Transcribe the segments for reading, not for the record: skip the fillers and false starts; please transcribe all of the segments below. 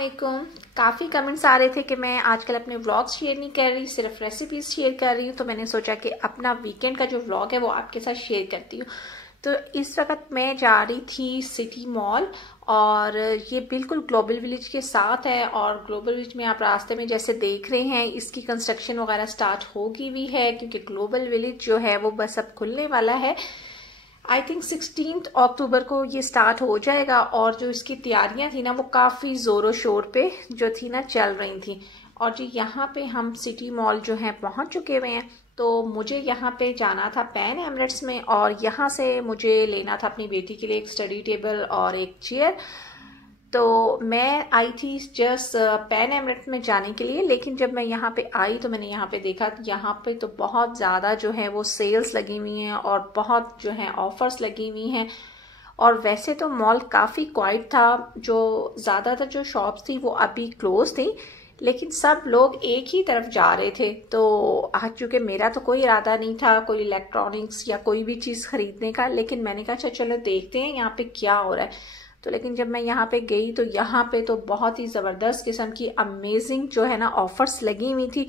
अस्सलामुअलैकुम। काफ़ी कमेंट्स आ रहे थे कि मैं आजकल अपने व्लॉग्स शेयर नहीं कर रही, सिर्फ रेसिपीज शेयर कर रही हूँ। तो मैंने सोचा कि अपना वीकेंड का जो व्लॉग है वो आपके साथ शेयर करती हूँ। तो इस वक्त मैं जा रही थी सिटी मॉल, और ये बिल्कुल ग्लोबल विलेज के साथ है। और ग्लोबल विलेज में आप रास्ते में जैसे देख रहे हैं, इसकी कंस्ट्रक्शन वगैरह स्टार्ट होगी भी है, क्योंकि ग्लोबल विलेज जो है वो बस अब खुलने वाला है। आई थिंक 16 अक्टूबर को ये स्टार्ट हो जाएगा। और जो इसकी तैयारियां थी ना, वो काफ़ी ज़ोरों शोर पे जो थी ना चल रही थी। और जी यहाँ पे हम सिटी मॉल जो है पहुंच चुके हुए हैं। तो मुझे यहाँ पे जाना था पैन एमरेट्स में, और यहाँ से मुझे लेना था अपनी बेटी के लिए एक स्टडी टेबल और एक चेयर। तो मैं आई थी जस्ट पैन एमरेट्स में जाने के लिए, लेकिन जब मैं यहाँ पे आई तो मैंने यहाँ पे देखा, यहाँ पे तो बहुत ज़्यादा जो है वो सेल्स लगी हुई हैं और बहुत जो है ऑफर्स लगी हुई हैं। और वैसे तो मॉल काफ़ी क्वाइट था, जो ज़्यादातर जो शॉप्स थी वो अभी क्लोज थी, लेकिन सब लोग एक ही तरफ जा रहे थे। तो आज चूँकि मेरा तो कोई इरादा नहीं था कोई इलेक्ट्रॉनिक्स या कोई भी चीज़ खरीदने का, लेकिन मैंने कहा अच्छा चलो देखते हैं यहाँ पे क्या हो रहा है। तो लेकिन जब मैं यहाँ पे गई तो यहाँ पे तो बहुत ही ज़बरदस्त किस्म की अमेजिंग जो है ना ऑफर्स लगी हुई थी।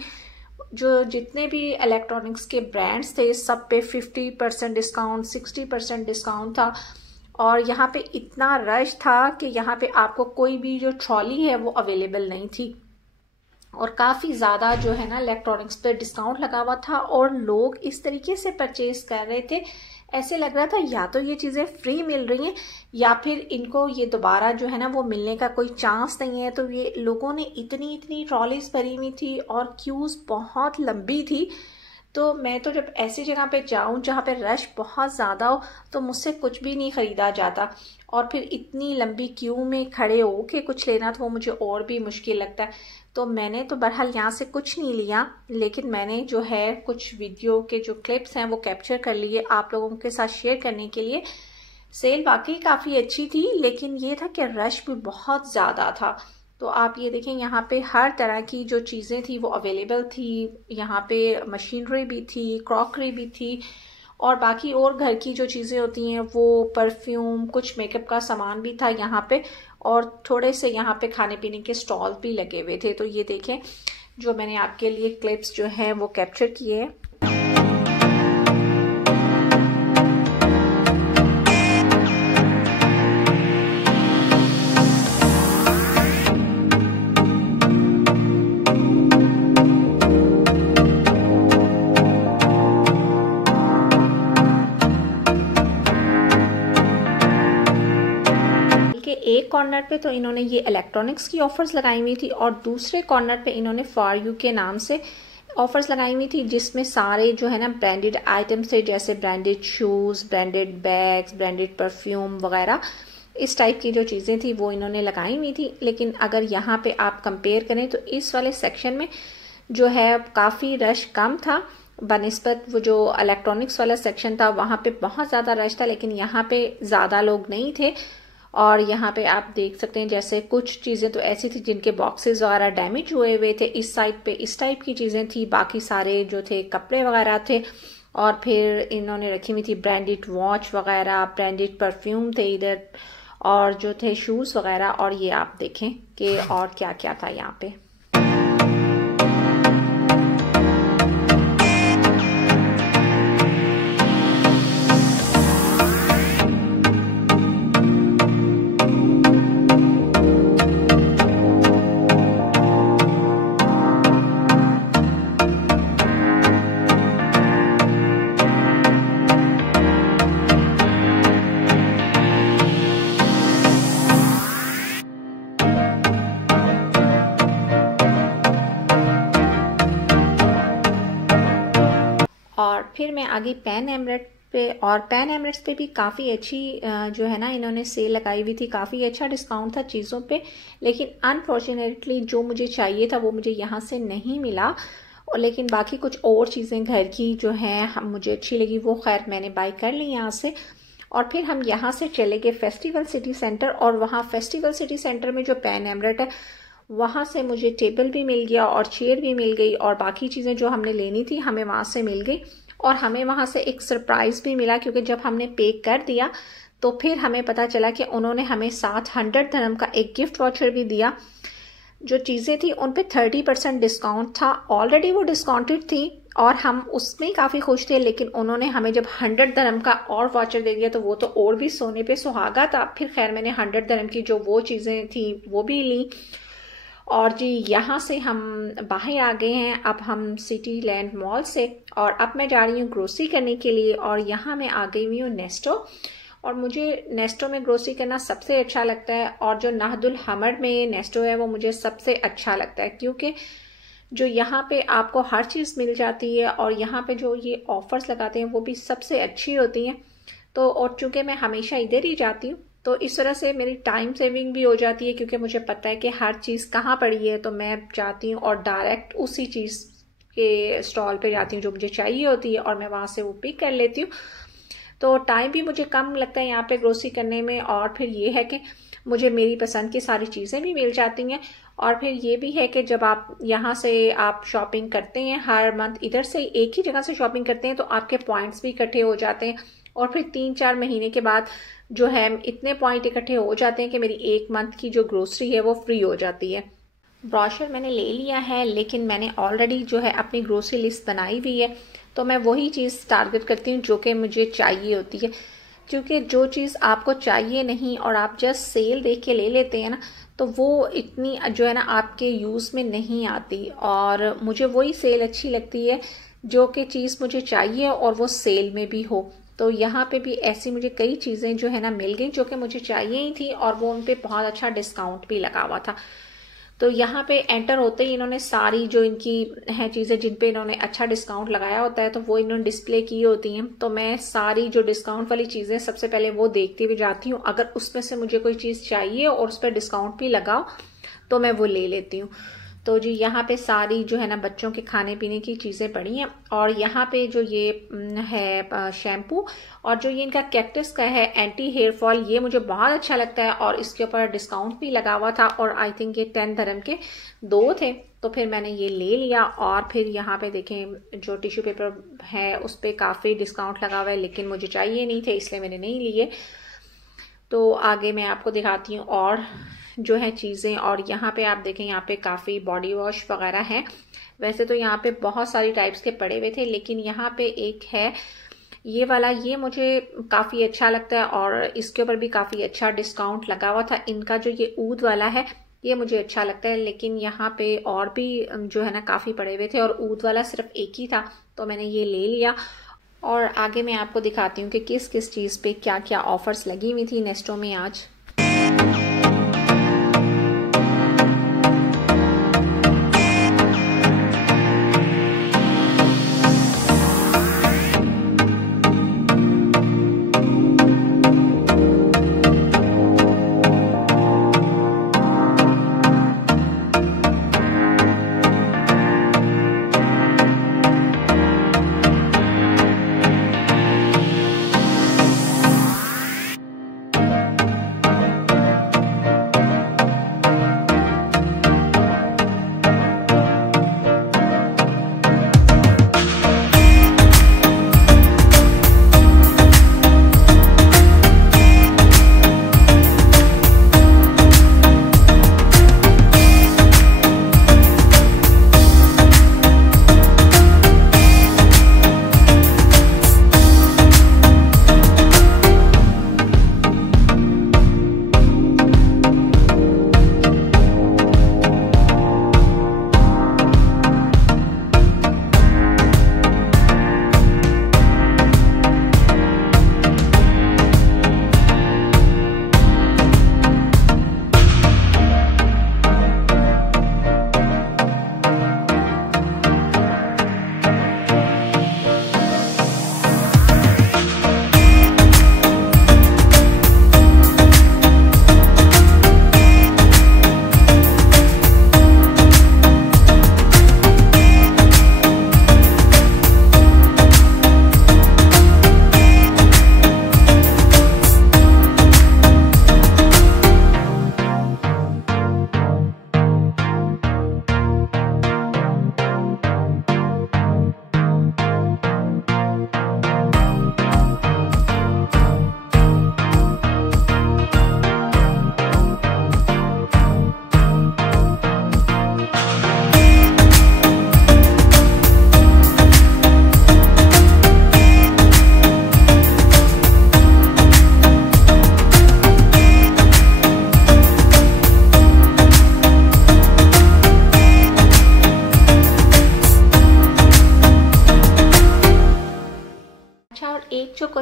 जो जितने भी इलेक्ट्रॉनिक्स के ब्रांड्स थे सब पे 50% डिस्काउंट, 60% डिस्काउंट था। और यहाँ पे इतना रश था कि यहाँ पे आपको कोई भी जो ट्रॉली है वो अवेलेबल नहीं थी। और काफ़ी ज़्यादा जो है ना इलेक्ट्रॉनिक्स पे डिस्काउंट लगा हुआ था, और लोग इस तरीके से परचेज कर रहे थे, ऐसे लग रहा था या तो ये चीज़ें फ्री मिल रही हैं या फिर इनको ये दोबारा जो है ना वो मिलने का कोई चांस नहीं है। तो ये लोगों ने इतनी इतनी ट्रॉलीज भरी हुई थी और क्यूज़ बहुत लंबी थी। तो मैं तो जब ऐसी जगह पे जाऊं जहाँ पे रश बहुत ज़्यादा हो तो मुझसे कुछ भी नहीं ख़रीदा जाता, और फिर इतनी लंबी क्यू में खड़े हो के कुछ लेना तो वो मुझे और भी मुश्किल लगता है। तो मैंने तो बहरहाल यहाँ से कुछ नहीं लिया, लेकिन मैंने जो है कुछ वीडियो के जो क्लिप्स हैं वो कैप्चर कर लिए आप लोगों के साथ शेयर करने के लिए। सेल वाकई काफ़ी अच्छी थी, लेकिन ये था कि रश भी बहुत ज़्यादा था। तो आप ये देखें यहाँ पे हर तरह की जो चीज़ें थी वो अवेलेबल थी। यहाँ पे मशीनरी भी थी, क्रॉकरी भी थी, और बाकी और घर की जो चीज़ें होती हैं वो परफ्यूम, कुछ मेकअप का सामान भी था यहाँ पे। और थोड़े से यहाँ पे खाने पीने के स्टॉल भी लगे हुए थे। तो ये देखें जो मैंने आपके लिए क्लिप्स जो हैं वो कैप्चर किए हैं। एक कॉर्नर पे तो इन्होंने ये इलेक्ट्रॉनिक्स की ऑफर्स लगाई हुई थी, और दूसरे कॉर्नर पे इन्होंने फॉर यू के नाम से ऑफर्स लगाई हुई थी, जिसमें सारे जो है ना ब्रांडेड आइटम्स थे, जैसे branded shoes, branded bags, branded perfume वगैरह। इस टाइप की जो चीज़ें थी वो इन्होंने लगाई हुई थी। लेकिन अगर यहाँ पे आप कंपेयर करें तो इस वाले सेक्शन में जो है काफ़ी रश कम था बनिस्बत वो जो इलेक्ट्रॉनिक्स वाला सेक्शन था वहाँ पे बहुत ज़्यादा रश था, लेकिन यहाँ पे ज़्यादा लोग नहीं थे। और यहाँ पे आप देख सकते हैं जैसे कुछ चीज़ें तो ऐसी थी जिनके बॉक्सेस वगैरह डैमेज हुए हुए थे। इस साइड पे इस टाइप की चीज़ें थी, बाकी सारे जो थे कपड़े वगैरह थे। और फिर इन्होंने रखी हुई थी ब्रांडेड वॉच वगैरह, ब्रांडेड परफ्यूम थे इधर, और जो थे शूज़ वगैरह। और ये आप देखें कि और क्या क्या था यहाँ पे। और फिर मैं आगे पैन एमरेट पे, और पैन एमरेट्स पे भी काफ़ी अच्छी जो है ना इन्होंने सेल लगाई हुई थी, काफ़ी अच्छा डिस्काउंट था चीज़ों पे। लेकिन अनफॉर्चुनेटली जो मुझे चाहिए था वो मुझे यहाँ से नहीं मिला। और लेकिन बाकी कुछ और चीज़ें घर की जो हैं मुझे अच्छी लगी, वो खैर मैंने बाई कर ली यहाँ से। और फिर हम यहाँ से चले गए फेस्टिवल सिटी सेंटर, और वहाँ फेस्टिवल सिटी सेंटर में जो पैन एमरेट है वहाँ से मुझे टेबल भी मिल गया और चेयर भी मिल गई, और बाकी चीज़ें जो हमने लेनी थी हमें वहाँ से मिल गई। और हमें वहाँ से एक सरप्राइज़ भी मिला, क्योंकि जब हमने पे कर दिया तो फिर हमें पता चला कि उन्होंने हमें 700 दिरहम का एक गिफ्ट वाउचर भी दिया, जो चीज़ें थी उन पे 30% डिस्काउंट था। ऑलरेडी वो डिस्काउंटेड थी और हम उसमें काफ़ी खुश थे, लेकिन उन्होंने हमें जब 100 दरम का और वाचर दे दिया तो वो तो और भी सोने पे सुहागा था। फिर खैर मैंने 100 दरम की जो वो चीज़ें थी वो भी ली। और जी यहाँ से हम बाहर आ गए हैं अब हम सिटी लैंड मॉल से, और अब मैं जा रही हूँ ग्रोसरी करने के लिए। और यहाँ मैं आ गई हुई हूँ नेस्टो, और मुझे नेस्टो में ग्रोसरी करना सबसे अच्छा लगता है। और जो नाहदुल हमर में नेस्टो है वो मुझे सबसे अच्छा लगता है, क्योंकि जो यहाँ पे आपको हर चीज़ मिल जाती है और यहाँ पे जो ये ऑफर्स लगाते हैं वो भी सबसे अच्छी होती हैं। तो और चूँकि मैं हमेशा इधर ही जाती हूँ तो इस तरह से मेरी टाइम सेविंग भी हो जाती है, क्योंकि मुझे पता है कि हर चीज़ कहाँ पड़ी है। तो मैं जाती हूँ और डायरेक्ट उसी चीज़ के स्टॉल पे जाती हूँ जो मुझे चाहिए होती है, और मैं वहाँ से वो पिक कर लेती हूँ। तो टाइम भी मुझे कम लगता है यहाँ पे ग्रोसरी करने में, और फिर ये है कि मुझे मेरी पसंद की सारी चीज़ें भी मिल जाती हैं। और फिर ये भी है कि जब आप यहाँ से आप शॉपिंग करते हैं हर मंथ, इधर से एक ही जगह से शॉपिंग करते हैं, तो आपके पॉइंट्स भी इकट्ठे हो जाते हैं। और फिर 3-4 महीने के बाद जो है इतने पॉइंट इकट्ठे हो जाते हैं कि मेरी एक मंथ की जो ग्रोसरी है वो फ्री हो जाती है। ब्रोशर मैंने ले लिया है, लेकिन मैंने ऑलरेडी जो है अपनी ग्रोसरी लिस्ट बनाई हुई है। तो मैं वही चीज़ टारगेट करती हूँ जो कि मुझे चाहिए होती है, क्योंकि जो चीज़ आपको चाहिए नहीं और आप जस्ट सेल देख के ले लेते हैं ना, तो वो इतनी जो है ना आपके यूज़ में नहीं आती। और मुझे वही सेल अच्छी लगती है जो कि चीज़ मुझे चाहिए और वो सेल में भी हो। तो यहाँ पे भी ऐसी मुझे कई चीज़ें जो है ना मिल गई जो कि मुझे चाहिए ही थी, और वो उन पे बहुत अच्छा डिस्काउंट भी लगा हुआ था। तो यहाँ पे एंटर होते ही इन्होंने सारी जो इनकी हैं चीज़ें जिन पे इन्होंने अच्छा डिस्काउंट लगाया होता है तो वो इन्होंने डिस्प्ले की होती हैं। तो मैं सारी जो डिस्काउंट वाली चीज़ें सबसे पहले वो देखती हुई जाती हूँ। अगर उसमें से मुझे कोई चीज़ चाहिए और उस पर डिस्काउंट भी लगाओ तो मैं वो ले लेती हूँ। तो जी यहाँ पे सारी जो है ना बच्चों के खाने पीने की चीज़ें पड़ी हैं। और यहाँ पे जो ये है शैम्पू, और जो ये इनका कैक्टस का है एंटी हेयर फॉल, ये मुझे बहुत अच्छा लगता है। और इसके ऊपर डिस्काउंट भी लगा हुआ था, और आई थिंक ये 10 दरम के 2 थे, तो फिर मैंने ये ले लिया। और फिर यहाँ पे देखें जो टिश्यू पेपर है उस पर काफ़ी डिस्काउंट लगा हुआ है, लेकिन मुझे चाहिए नहीं थे इसलिए मैंने नहीं लिए। तो आगे मैं आपको दिखाती हूँ और जो है चीज़ें। और यहाँ पे आप देखें यहाँ पे काफ़ी बॉडी वॉश वगैरह हैं। वैसे तो यहाँ पे बहुत सारी टाइप्स के पड़े हुए थे, लेकिन यहाँ पे एक है ये वाला, ये मुझे काफ़ी अच्छा लगता है और इसके ऊपर भी काफ़ी अच्छा डिस्काउंट लगा हुआ था। इनका जो ये ऊद वाला है ये मुझे अच्छा लगता है, लेकिन यहाँ पे और भी जो है ना काफ़ी पड़े हुए थे और ऊद वाला सिर्फ एक ही था, तो मैंने ये ले लिया। और आगे मैं आपको दिखाती हूँ कि किस किस चीज़ पे क्या क्या ऑफर्स लगी हुई थी नेस्टो में आज।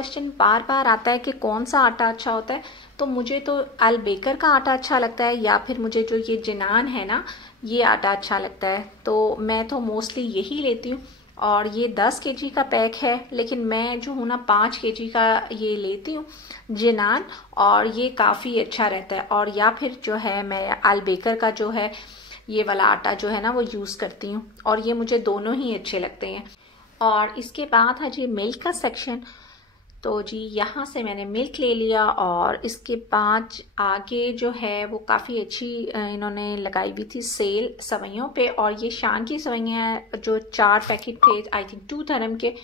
क्वेश्चन बार बार आता है कि कौन सा आटा अच्छा होता है, तो मुझे तो अल बेकर का आटा अच्छा लगता है या फिर मुझे जो ये जिनान है ना, ये आटा अच्छा लगता है। तो मैं तो मोस्टली यही लेती हूँ। और ये 10 केजी का पैक है, लेकिन मैं जो हूँ ना 5 केजी का ये लेती हूँ जिनान, और ये काफ़ी अच्छा रहता है। और या फिर जो है मैं अल बेकर का जो है ये वाला आटा जो है ना वो यूज़ करती हूँ, और ये मुझे दोनों ही अच्छे लगते हैं। और इसके बाद है जी मिल्क का सेक्शन। तो जी यहाँ से मैंने मिल्क ले लिया, और इसके बाद आगे जो है वो काफ़ी अच्छी इन्होंने लगाई हुई थी सेल सवैयों पे, और ये शान की सवैयाँ जो 4 पैकेट थे आई थिंक 2 धर्म के,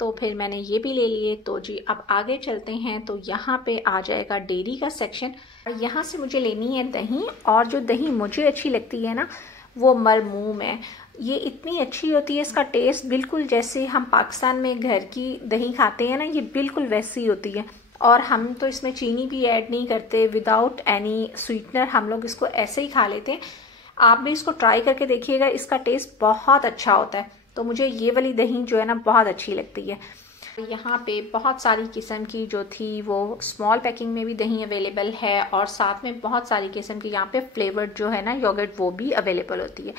तो फिर मैंने ये भी ले लिए। तो जी अब आगे चलते हैं। तो यहाँ पे आ जाएगा डेयरी का सेक्शन। यहाँ से मुझे लेनी है दही, और जो दही मुझे अच्छी लगती है ना वो मरमूम है। ये इतनी अच्छी होती है, इसका टेस्ट बिल्कुल जैसे हम पाकिस्तान में घर की दही खाते हैं ना, ये बिल्कुल वैसी होती है। और हम तो इसमें चीनी भी ऐड नहीं करते, विदाउट एनी स्वीटनर हम लोग इसको ऐसे ही खा लेते हैं। आप भी इसको ट्राई करके देखिएगा, इसका टेस्ट बहुत अच्छा होता है। तो मुझे ये वाली दही जो है ना बहुत अच्छी लगती है। यहाँ पे बहुत सारी किस्म की जो थी वो स्मॉल पैकिंग में भी दही अवेलेबल है, और साथ में बहुत सारी किस्म की यहाँ पे फ्लेवर्ड जो है ना योगर्ट वो भी अवेलेबल होती है।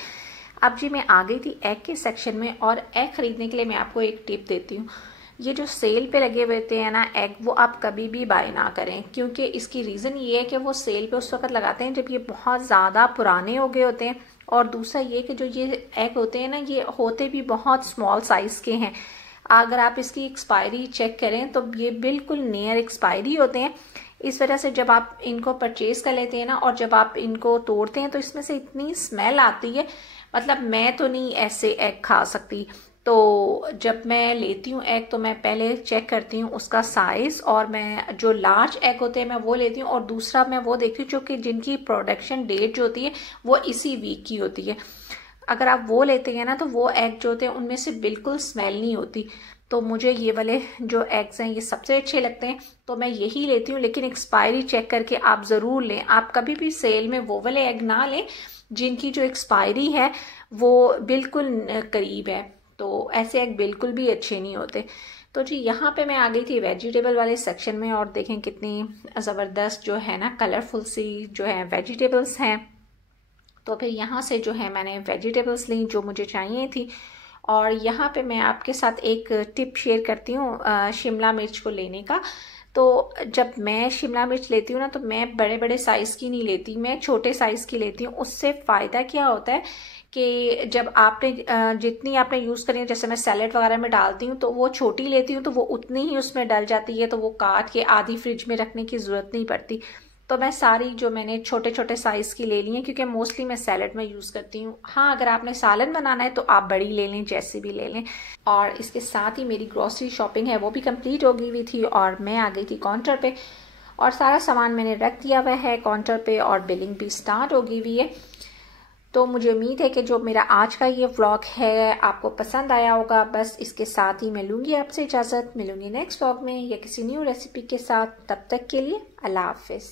अब जी मैं आ गई थी एग के सेक्शन में, और एग खरीदने के लिए मैं आपको एक टिप देती हूँ। ये जो सेल पे लगे हुए थे ना एग, वो आप कभी भी बाय ना करें, क्योंकि इसकी रीज़न ये है कि वो सेल पे उस वक्त लगाते हैं जब ये बहुत ज़्यादा पुराने हो गए होते हैं। और दूसरा ये कि जो ये एग होते हैं ना ये होते भी बहुत स्मॉल साइज़ के हैं। अगर आप इसकी एक्सपायरी चेक करें तो ये बिल्कुल नियर एक्सपायरी होते हैं। इस वजह से जब आप इनको परचेज कर लेते हैं ना, और जब आप इनको तोड़ते हैं तो इसमें से इतनी स्मेल आती है, मतलब मैं तो नहीं ऐसे एग खा सकती। तो जब मैं लेती हूँ एग तो मैं पहले चेक करती हूँ उसका साइज़, और मैं जो लार्ज एग होते हैं मैं वो लेती हूँ, और दूसरा मैं वो देखती हूँ जो कि जिनकी प्रोडक्शन डेट जो होती है वो इसी वीक की होती है। अगर आप वो लेते हैं ना तो वो एग जो होते हैं उनमें से बिल्कुल स्मेल नहीं होती। तो मुझे ये वाले जो एग्स हैं ये सबसे अच्छे लगते हैं, तो मैं यही लेती हूँ। लेकिन एक्सपायरी चेक करके आप ज़रूर लें। आप कभी भी सेल में वो वाले एग ना लें जिनकी जो एक्सपायरी है वो बिल्कुल करीब है, तो ऐसे एग बिल्कुल भी अच्छे नहीं होते। तो जी यहाँ पे मैं आ गई थी वेजिटेबल वाले सेक्शन में, और देखें कितनी ज़बरदस्त जो है ना कलरफुल सी जो है वेजिटेबल्स हैं। तो फिर यहाँ से जो है मैंने वेजिटेबल्स ली जो मुझे चाहिए थी। और यहाँ पे मैं आपके साथ एक टिप शेयर करती हूँ शिमला मिर्च को लेने का। तो जब मैं शिमला मिर्च लेती हूँ ना तो मैं बड़े बड़े साइज़ की नहीं लेती, मैं छोटे साइज़ की लेती हूँ। उससे फ़ायदा क्या होता है कि जब आपने जितनी आपने यूज़ करी, जैसे मैं सैलेड वगैरह में डालती हूँ तो वो छोटी लेती हूँ तो वो उतनी ही उसमें डल जाती है, तो वो काट के आधी फ्रिज में रखने की ज़रूरत नहीं पड़ती। तो मैं सारी जो मैंने छोटे छोटे साइज़ की ले ली हैं, क्योंकि मोस्टली मैं सैलेड में यूज़ करती हूँ। हाँ, अगर आपने सालन बनाना है तो आप बड़ी ले लें, जैसी भी ले लें। और इसके साथ ही मेरी ग्रॉसरी शॉपिंग है वो भी कंप्लीट हो गई हुई थी, और मैं आ गई थी काउंटर पे, और सारा सामान मैंने रख दिया हुआ है काउंटर पे, और बिलिंग भी स्टार्ट हो गई हुई है। तो मुझे उम्मीद है कि जो मेरा आज का ये व्लॉग है आपको पसंद आया होगा। बस इसके साथ ही मैं लूँगी आपसे इजाज़त, मिलूँगी नेक्स्ट व्लॉग में या किसी न्यू रेसिपी के साथ। तब तक के लिए अल्लाह हाफिज़।